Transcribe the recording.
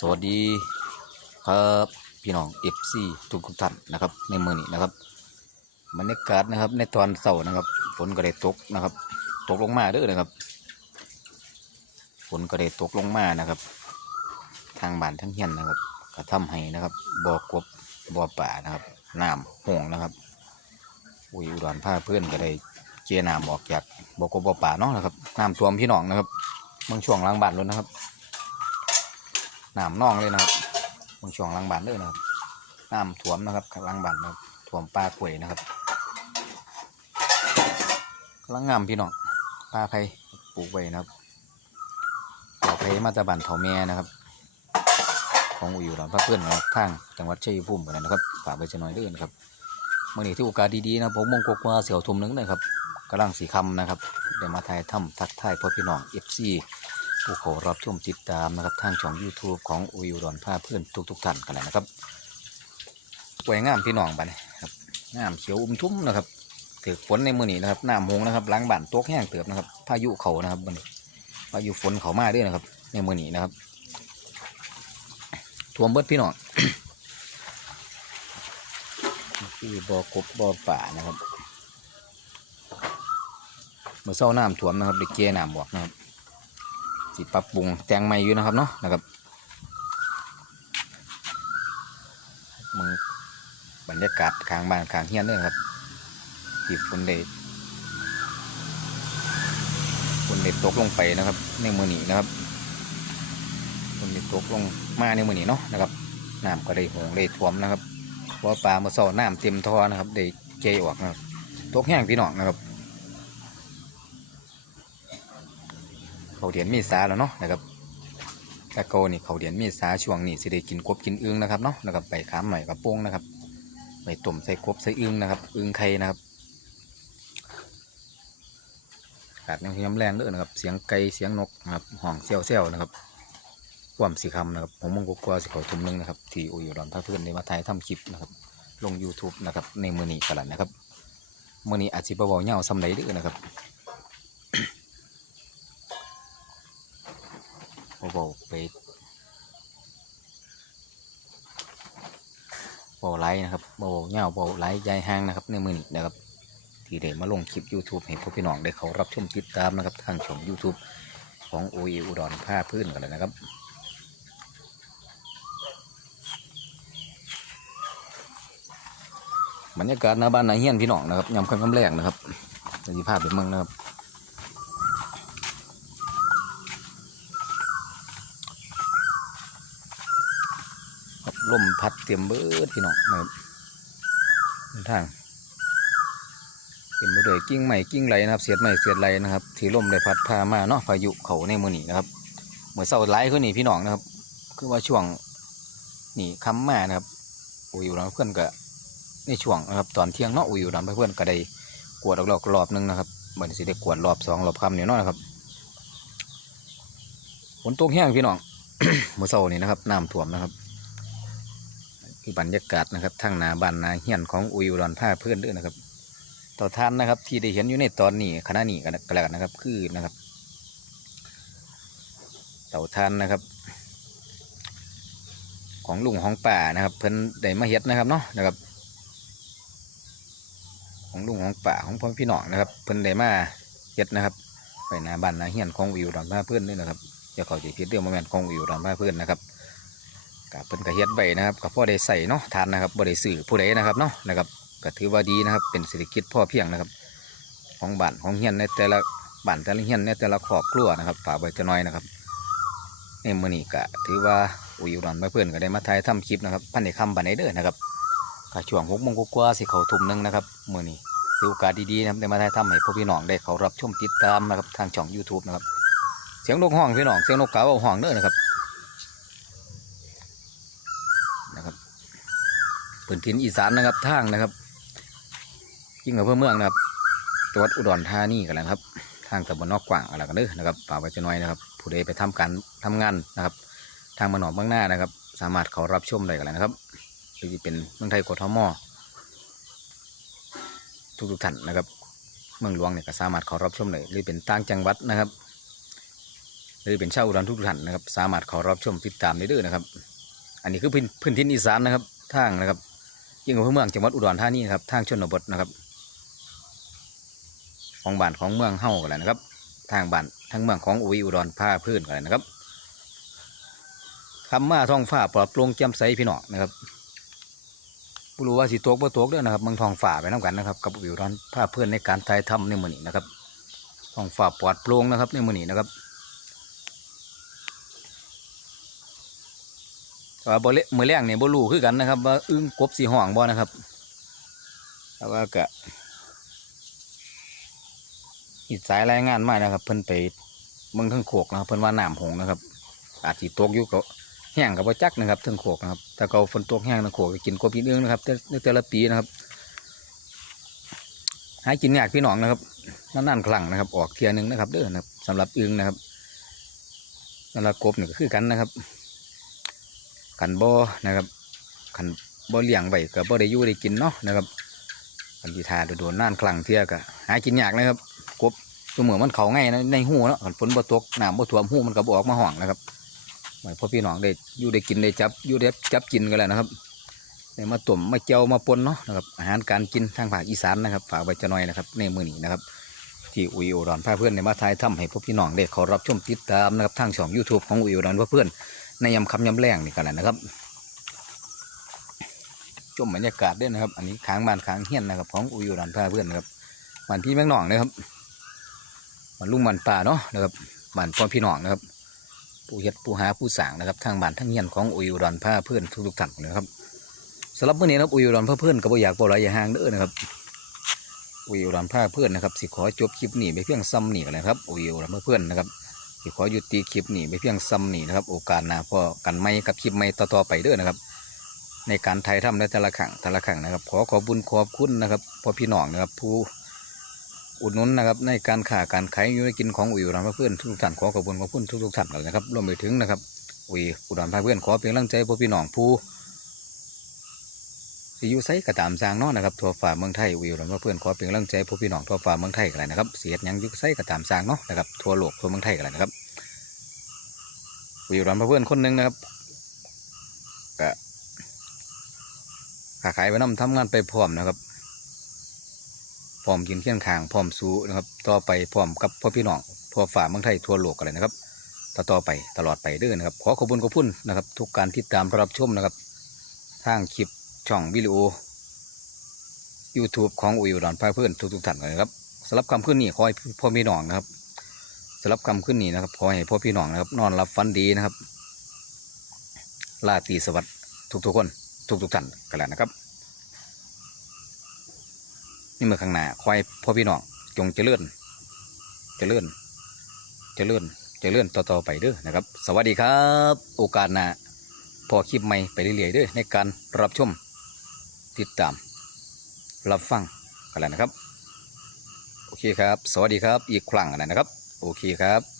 สวัสดีครับพี่น้องเอฟซีทุกทุกท่านนะครับ ในมือนี้นะครับบรรยากาศนะครับ ในตอนเสาร์นะครับ ฝนก็ได้ตกนะครับ ตกลงมาเด้อนะครับ ฝนก็ได้ตกลงมานะครับ ทางบ้านทั้งเฮียนนะครับก็ทำให้นะครับบ่อกบบ่อป่านะครับน้ำห่วงนะครับอุ้ยอุดรผ้าเพื่อนก็ได้เจียน้ำออกจากบ่อกบบ่อป่าเนาะนะครับน้ำท่วมพี่น้องนะครับเมืองช่วงล้างบ้านแล้วนะครับ น้ำน่องเลยนะครับบางช่วงลังบ้านเลยนะครับน้ำท่วมนะครับลังบ้านนะครับท่วมปลากล้วยนะครับกำลังงามพี่น้องปลาไผ่ปลูกไว้นะครับปลาไผ่มาจากบ้านเถาแม่นะครับ ของอยอยู่หลานพระเพื่อนนะครับทางจังหวัดชัยภูมิกันนะครับฝากไปจะหน่อยด้วยนะครับเมื่อนี้ที่โอกาสดีๆนะผมมงกกว่าเสี่ยวทุ่มนึงนะครับกำลังสีคำนะครับเดี๋ยวมาถ่ายถ้ำทักทายพ่อพี่น้องเอฟซี ผู้ขอรับชมติดตามนะครับทางช่อง YouTube ของอุยอุดรผ้าเพื่อนทุกๆท่านกันเลยนะครับสวยงามพี่น้องบ้านนี้ครับงามเขียวอุ้มทุ่มนะครับถือฝนในมือนี้นะครับน้ำหงนะครับล้างบ้านตกแห้งเติบนะครับ พายุเขานะครับบันนี้พายุฝนเขามาด้วยนะครับ ในมือนี้นะครับท่วมเบิดพี่น้องที่บ่อกบบ่อป่านะครับเมื่อเศร้าน้ำท่วมนะครับเด็กเกน้ำบอกนะครับ สิปรับปรุงแต่งใหม่อยู่นะครับเนาะนะครับมึงบรรยากาศข้างบ้านข้างเฮียนเนี่ยครับที่ฝนได้ฝนได้ตกลงไปนะครับ ในมือนี้นะครับฝนได้ตกลงมาในมือนี้เนาะนะครับน้ำก็ได้หงได้ท่วมนะครับเพราะว่าปลาเมื่อน้ำเต็มท่อนะครับได้เจออกนะครับตกแห้งพี่น้องนะครับ เขาเดียนมีสาแล้วเนาะนะครับต่โกนี่เขาเดียนมีสาช่วงนี้สิได้กินกบกินอึงนะครับเนาะนะครับไปขามหน่อยกับโป้งนะครับไปต้มใส่กบใส่อึงนะครับอึงไข่นะครับขาดยังพยายามแรงเด้อนะครับ เสียงไก่เสียงนกนะครับห้องเซี่ยวเซี่ยวนะครับความสีคำนะครับผมมองกกลัวสิเขาทุ่มหนึงนะครับ ที่อุยรอนพระเพื่อนได้มาถ่ายทำคลิปนะครับ ลง YouTube นะครับ ในมือนี้กันแล้วนะครับมือนี้อาจจะเบาเงาสำไรเด้อนะครับ บาๆไปเบาไลฟ์นะครับเบาเงาเบาไลฟ์ยายห้างนะครับ ในมือนี้นะครับ ที่ได้มาลงคลิป YouTube ให้พวกพี่น้องได้เขารับชมติดตามนะครับทางช่อง YouTube ของโอเออุดรผ้าพื้นกันเลยนะครับบรรยากาศหน้าบ้านนาเฮียนพี่น้องนะครับยามค่ำค่ำแรกนะครับจะมีภาพเป็นเมืองนะครับ ครับ ลมพัดเตรียมเบิดพี่น้องนะครับเดินทางเต็มไปด้วยกิ่งใหม่กิ่งไหลนะครับ เสียดใหม่เสียดไหลนะครับที่ลมได้พัดพามาเนาะพายุเขาในมือนี้นะครับเหมื่อเสาไล่ขึ้นนี่พี่น้องนะครับ คือว่าช่วงนี่ค้ำมานะครับอุยอยู่หลังเพื่อนก็ในช่วงนะครับตอนเที่ยงเนาะอุยอยู่หลังเพื่อนก็ได้กวดออกรอบรอบหนึงนะครับบัดนสิได้กวดรอบสองรอบคำเนี่ยเนาะนะครับฝนตกแห้งพี่น้องเมื่อเสาร์นี้นะครับน้ำท่วมนะครับ คือบรรยากาศนะครับทางนาบ้านนาเฮียนของอุยอุดรผ้าเพื่อนด้วยนะครับ ต่อท่านนะครับ ที่ได้เห็นอยู่ในตอนนี้ขณะนี้กันก็แล้วกันนะครับ คือนะครับ เต่าทานนะครับ ของลุงของป่านะครับ เพิ่นได้มาเฮ็ดนะครับเนาะนะครับ ของลุงของป่าของพ่อพี่น้องนะครับ เพิ่นได้มาเฮ็ดนะครับ ไปนาบ้านนาเฮียนของอุยอุดรผ้าเพื่อนด้วยนะครับอย่าเข้าใจผิดเรื่องโมเมนต์ของอุยอุดรผ้าเพื่อนนะครับ กับเพิ่นกระเฮ็ดใบนะครับกับพ่อได้ใส่เนาะทานนะครับบ่ได้ซื้อผู้ใดนะครับเนาะนะครับก็ถือว่าดีนะครับ เป็นเศรษฐกิจพ่อเพียงนะครับ ของบ้านของเฮียนในแต่ละบ้านแต่ละเฮียนในแต่ละครอบครัวนะครับฝากไว้จะน้อยนะครับในมือนี้ก็ถือว่าอุยอุดรมาเพื่อนก็ได้มาถ่ายทำคลิปนะครับพันในคำบันไดเด้อนะครับก็ช่วงหกโมงกว่าสิเขาทุ่มนึงนะครับมื้อนี้ถือโอกาสดีๆนะครับได้มาถ่ายทำให้พวกพี่น้องได้เขารับชมติดตามนะครับทางช่อง YouTube นะครับเสียงนกห้องพี่น้องเสียงนกกาเอาห้องเด้อนะครับนะครับ พื้นที่อีสานนะครับทางนะครับยิ่งกว่าเพื่อเมืองนะครับจังหวัดอุดรธานีกันแหละครับ ทางตำบลนอกกว่างอะไรกันเด้อนะครับป่ากไว้จะน้อยนะครับ ผู้ใดไปทำการทำงานนะครับ ทางมานอกเมืองหน้านะครับ สามารถเขารับชมได้กันเลยนะครับหรือจะเป็นเมืองไทยกทมทุกทุกๆท่านนะครับ เมืองหลวงเนี่ยก็สามารถขารับชมได้หรือเป็นต่างจังหวัดนะครับ หรือเป็นชาวอุดรทุกท่านนะครับ สามารถขอรับชมติดตามได้ด้วยนะครับ อันนี้คือพื้นพื้นที่อีสานนะครับทางนะครับ ยิ่งกว่าเมืองจังหวัดอุดรธานีนะครับทางชนบทนะครับ ของบ้านของเมืองเฮ้ากันแหละนะครับ ทางบ้านทางเมืองของอุยอุดรผ้าพื้นกันเลยนะครับคำมาท้องฟ้าปลอดโปร่งแจ่มใสพี่น้องนะครับบ่รู้ว่าสิตกบ่ตกเด้อนะครับเมืองทองฟ้าไปน้ำกันนะครับกับอุยอุดรผ้าพื้นในการถ่ายทำในมือนี้นะครับท้องฟ้าปลอดโปร่งนะครับในมือนี้นะครับแต่ ว่าบ่เลมือแรงเนี่ยบ่รู้คือกันนะครับ ว่าอึ้งกบสีห้องบ่นะครับแต่ว่าก็อีกสายรายงานมานะครับ เพิ่นไปเมืองทั้งโขกนะครับเพิ่นว่าน้ำหงนะครับ อาจสิตกอยู่ก็แห้งกับว่าจักนะครับทั้งโขกนะครับถ้าเขาฝนตกแห้งทั้งโขกก็กินกบกินเอื้องนะครับแต่ในแต่ละปีนะครับหากินยากพี่น้องนะครับนานๆครั้งนะครับ ออกเทียหนึงนะครับเด้อนะครับสำหรับอึงนะครับสำหรับกบนี่ก็คือกันนะครับ กันบ่นะครับขันบ่เลี้ยงไว้ก็บ่ได้อยู่ได้กินเนาะนะครับกันที่ทาโดนๆนานครั้งเทียก็หากินยากนะครับกบตัวเหมือมันเขาง่ายนะในหูเนาะฝนบ่ตกน้ำบ่ท่วมหูมันก็บออกมาห้องนะครับหมายพ่อพี่น้องได้อยู่ได้กินได้จับอยู่ได้จับกินกันแล้วนะครับได้มาต้มมาเจียวมาปนเนาะนะครับอาหารการกินทางภาคอีสานนะครับฝากไว้จะหน่อยนะครับในมือนี้นะครับที่อุยอุดรพาเพื่อนในมาทายทำให้พ่อพี่น้องได้ขารับชมติดตามนะครับทางช่อง YouTube ของอุยอุดรพาเพื่อน ในยำคำยำแรงนี่กันแหละนะครับชมบรรยากาศด้วยนะครับ อันนี้ค้างบ้านค้างเฮียนนะครับของอุยอุดรพาเพื่อนนะครับบ้านพี่แม่งหนองนะครับบ้านลุงบ้านป่าเนาะนะครับบ้านพ่อพี่น้องนะครับผู้เฮ็ดผู้หาผู้สางนะครับทางบ้านทั้งเฮียนของอุยอุดรผ้าเพื่อนทุกๆท่านนะครับสำหรับเมื้อนี้นะครับอุยอุดรผ้าเพื่อนก็บ่อยากบ่หลายอย่าห่างเด้อนะครับอุยอุดรผ้าเพื่อนนะครับสิขอจบคลิปนี้ไปเพียงซ้ำนี่กันนะครับอุยอุดรผ้าเพื่อนนะครับ สิขอยุติคลิปนี้ไปเพียงซ้ำนี่นะครับ โอกาสหน้าพอกันไม่กับคลิปไม่ต่อๆไปเด้อนะครับ ในการถ่ายทำในแต่ละครั้งแต่ละครั้งนะครับ ขอขอบุญขอบคุณนะครับพ่อพี่น้องนะครับ ผู้อุดหนุนนะครับในการค้าการขายอยู่ในกินของอุยอุดรพาเพื่อนทุกท่านขอขอบคุณขอบคุณทุกๆท่านเลยนะครับรวมไปถึงนะครับอุยอุดรพาเพื่อนขอเป็นกำลังใจพวกพี่น้องผู้ที่อยู่ไซกระตามสร้างเนาะนะครับทั่วฝ่าเมืองไทยอุยอุดรพาเพื่อนขอเป็นกำลังใจพวกพี่น้องทั่วฝ่าเมืองไทยกันนะครับเสียดยังยุไซกระตามสร้างเนาะนะครับทั่วโลกทั่วเมืองไทยกันนะครับ อุยอุดรพาเพื่อนคนหนึ่งนะครับก็ค้าขายไปน้ำทำงานไปพร้อมนะครับพร้อมกินเคียงข้างพร้อมสู้นะครับต่อไปพร้อมกับพ่อพี่น้องทั่วฝ่าเมืองไทยทั่วโลกกันเลยนะครับต่อต่อไปตลอดไปเด้อนะครับ ขอขอบคุณขอบคุณนะครับ ทุกการติดตามรับชมนะครับ ทางคลิปช่องวิดีโอ YouTube ของอุยอุดรพาเพื่อนทุกๆท่านกันะครับสำหรับคำขึ้นนี้ขอให้พ่อพี่น้องนะครับำหรับคำขึ้นนี้นะครับขอให้พ่อพี่น้องนะครับ นอนรับฝันดีนะครับลาตีสวัสดิ์ทุกๆคน ทุกๆท่านกันแล้วนะครับนี่เมื่อข้างหน้าคอยพ่อพี่น้องจงเจริญเจริญเจริญเจริญต่อๆไปเด้อนะครับ สวัสดีครับ โอกาสหน้าพอคลิปใหม่ไปเรื่อยๆเด้อในการรับชมติดตาม รับฟังกันแล้วนะครับ โอเคครับ สวัสดีครับ อีกครั้งนะครับ โอเคครับ